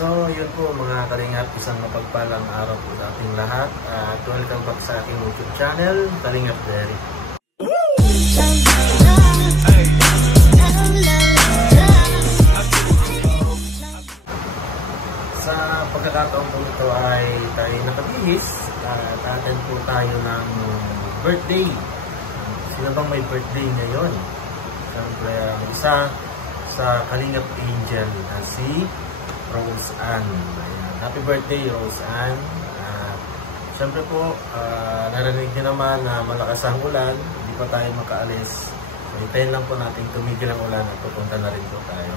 So, yun po mga kalingap, isang mapagpalang araw po sa ating lahat. At welcome back sa ating YouTube channel, Kalingap Diary. Sa pagkakataon po ito ay tayo nakabihis at atin po tayo ng birthday. Sino bang may birthday ngayon? Siyempre, ang isa sa Kalingap Angel na si Rose Ann. Ayan. Happy birthday, Rose Ann. Siyempre po, narinig nyo naman na malakas ang ulan. Hindi pa tayo makaalis. Hintayin lang po natin tumigil ang ulan at pupunta na rin po tayo.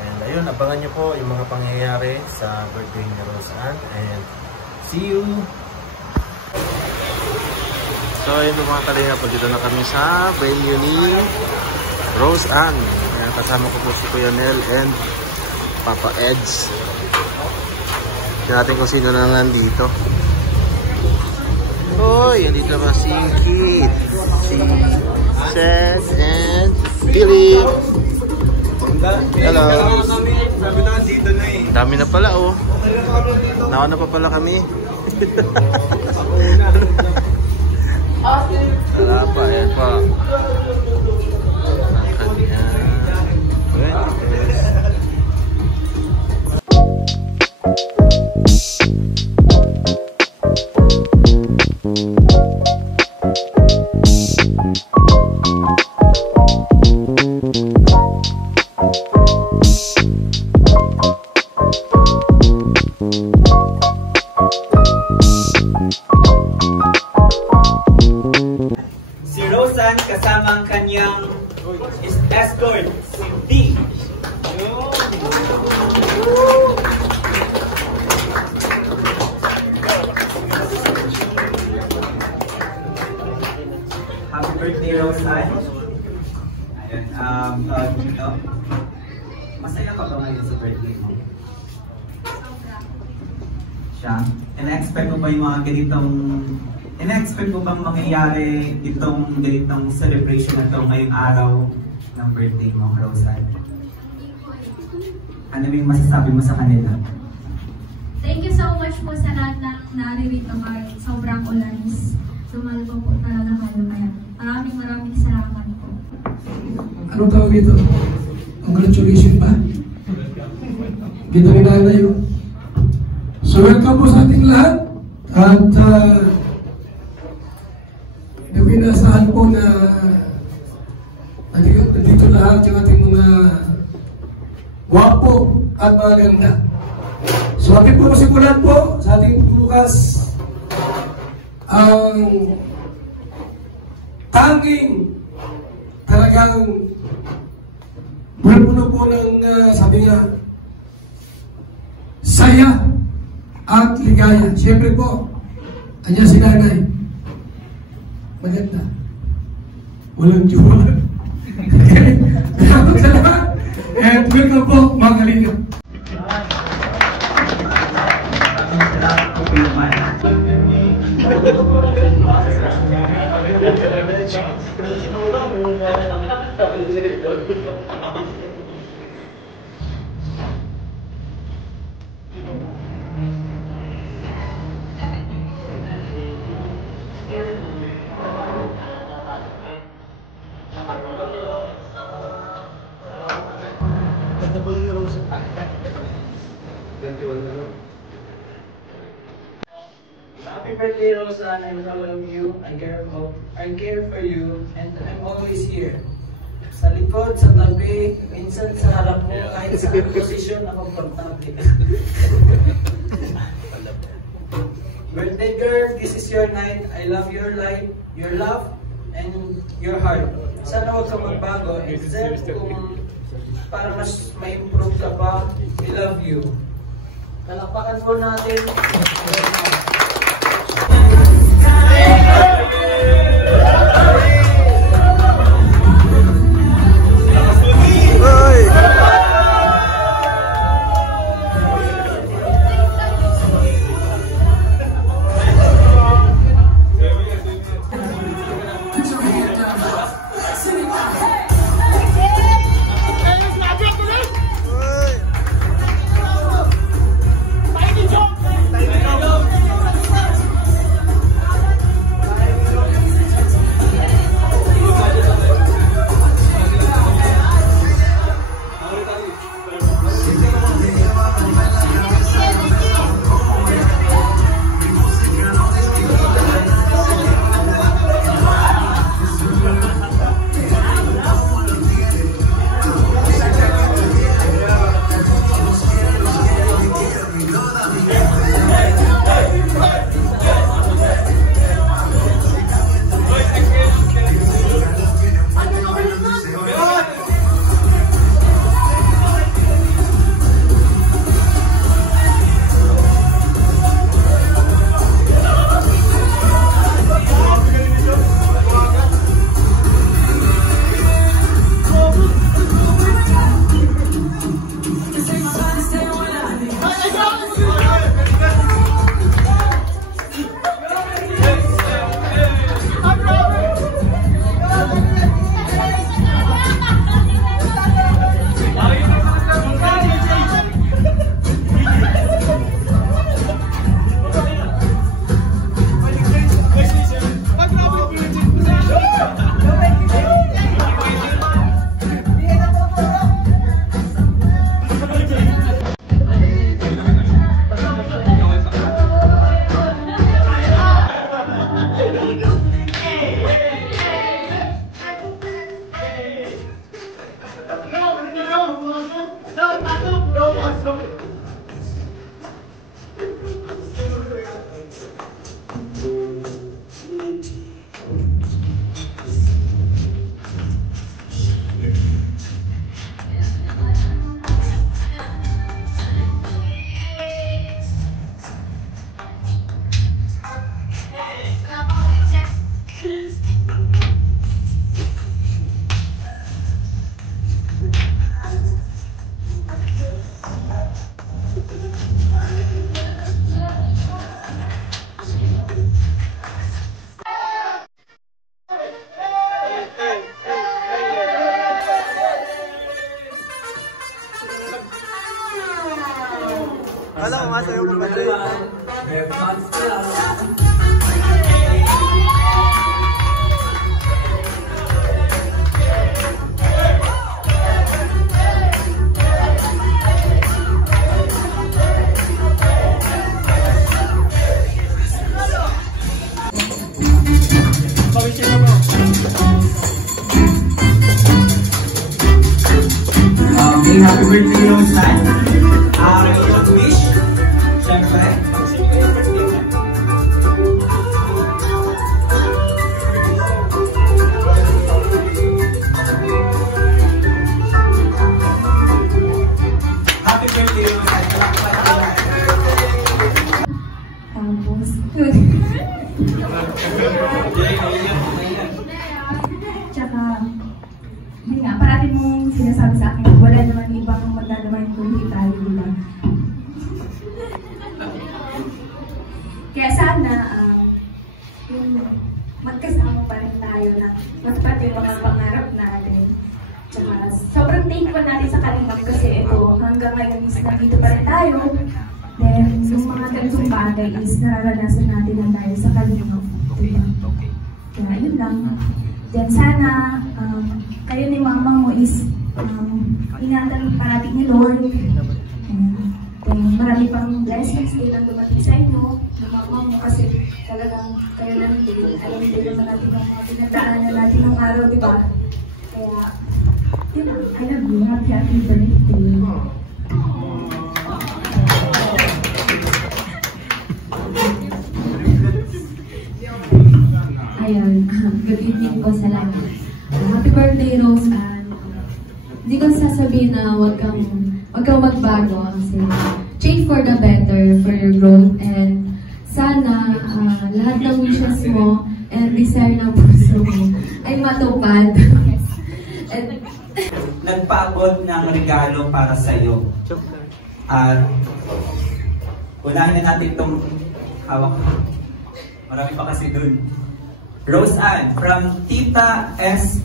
And ayun, abangan nyo po yung mga pangyayari sa birthday ni Rose Ann. And see you! So ayun mga kalingap, dito na kami sa venue ni Rose Ann. Ayan, kasama ko po si Kuya Nel and Papa Eds. Tignan natin kung sino na nandito. Hoy, andito ba si Kit, si Seth, and Philip. Hello. Dami na pala oh. Nauna pa pala kami. Wala pa, ayan pa. Ang kanya. Si Roseann kasama ang kanyang escort, si D. Happy birthday, Roseann. Ayun, masaya ka ba ngayon sa birthday mo? Siya? In-expect mo ba yung mga ganitong in-expect mo bang mangyayari itong ganitong celebration na ito ngayong araw ng birthday mo, Roseann? Ano yung masasabi mo sa kanila? Thank you so much po sa lahat ng naririto kahit sobrang ulan. Sumalo po talaga kayo kaya maraming salamat po. Anong tawag ito? Congratulations ba? Gito rin na yun. So welcome po sa ating lahat at inasahan po na nandito lahat yung ating mga wapo at mga ganda. So akin po masimulan po sa ating bukas ang tanging talagang puno po ng sabi niya saya at ligaya. Siyempre po andyan si nanay. Maganda. Walang jowa. Okay. Salamat sa lahat. And welcome po, mga kalingap. Salamat po kayo naman. Happy birthday, Roseann. I love you. I care for you, and I'm always here. Sa likod, sa tabi, minsan sa harap mo, kahit sa posisyon na komportable. Birthday girl, this is your night. I love your light, your love, and your heart. Sana huwag kang magbago, except kung para mas ma-improve ka pa. We love you. Palakpakan po natin. Alam ko nga sa'yo kung Okay, happy birthday, Rosan. Yung wish, syempre. Happy birthday, Rosan. Tapos, tsaka, hindi nga, parati mong sinasabi sa akin, wala naman ibang magdadamayin kung hindi tayo, diba? Kaya sana, yung magkasama pa rin tayo na matupad yung mga pangarap natin. Tsaka, sobrang thankful natin sa Kalingap kasi ito, hanggang ngayon is nandito pa rin tayo. Then, yung mga ganitong bagay is nararanasan natin na tayo sa Kalingap. Diba? Kaya, yun lang. Then, sana, kayo ni mama mo is ingatan parati ni Lord. And marami pang blessings din ang dumating sa inyo, ng mama mo, kasi talagang kayo lang din. Alam din naman natin ang mga pinagdaanan natin ng araw, di ba? Kaya, yun, I love you. Happy birthday. Ayun, good evening po sa lahat. Happy birthday, Rose Ann. Hindi ko sasabihin na huwag kang magbago kasi change for the better for your growth, and sana lahat ng wishes mo and desire ng puso mo ay matupad. And Nagpaabot ng regalo para sa iyo. At unahin na natin itong hawak. Marami pa kasi dun. Rose Ann from Tita S.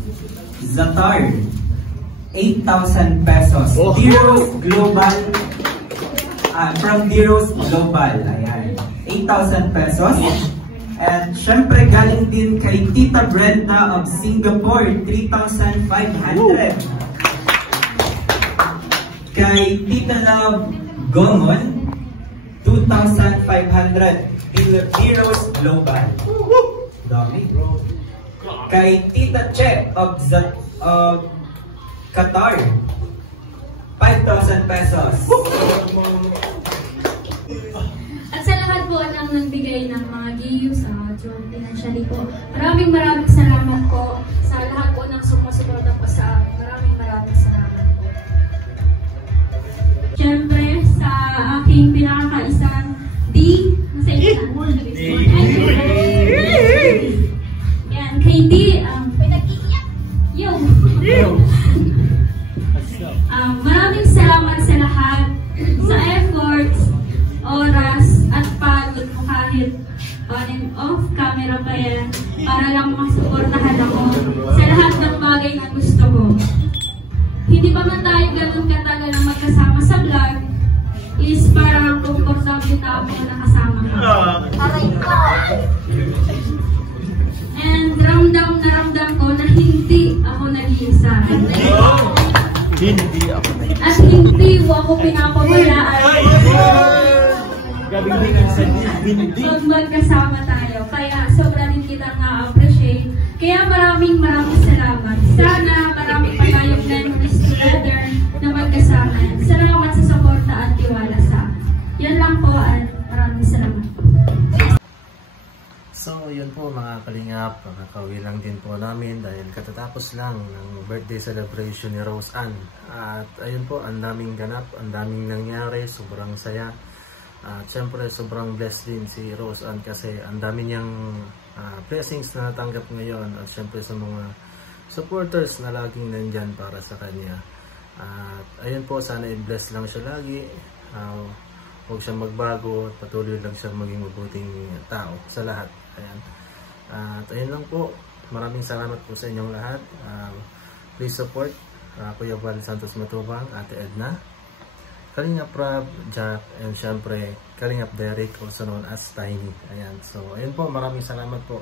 Zatar, 8,000 pesos. Diros Global, from Diros Global, ayan, 8,000 pesos. And syempre galing din kay Tita Brenda of Singapore, 3,500. Kay Tita Love Gomon, 2,500. Diros Global. Dami. Kay Tita Che of Qatar, 5,000 pesos. At sa lahat po ng nagbigay ng mga giyu sa John Financially po, maraming salamat po sa lahat po ng sumusuporta po sa amin. Maraming salamat po. Siyempre, sa aking pinakakaisang nasa yan, kay D, maraming salamat sa lahat, sa efforts, oras, at pagod mo kahit on and off camera pa yan, para lang masuportahan ako sa lahat ng bagay na gusto ko. Hindi pa man tayo ganun katagal na magkasama sa vlog, is parang komportable na ako nakasama ko. And ramdam ko na hindi ako nag-iisa. At hindi mo ako pinapabayaan. Pag magkasama tayo. Kaya sobra din kita nga-appreciate. Kaya maraming salamat. Sana marami pa tayong memories together na magkasama. Salamat sa suporta at tiwala sa akin. Yan lang po at maraming salamat. So, yun po mga kalingap, nakakauwi lang din po namin dahil katatapos lang ng birthday celebration ni Rose Ann. At ayun po, ang daming ganap, ang daming nangyari, sobrang saya. At syempre, sobrang blessed din si Rose Ann kasi ang dami niyang blessings na natanggap ngayon. At syempre sa mga supporters na laging nandyan para sa kanya. At ayun po, sana i-bless lang siya lagi. Huwag siyang magbago, patuloy lang siyang maging mabuting tao sa lahat. Ayan. At ayun lang po, maraming salamat po sa inyong lahat. Please support Kuya Val Santos Matubang, Ate Edna, Kalingap Rob, Jack, and syempre Kalingap Derek, also known as Tiny. Ayan, so ayun po, maraming salamat po.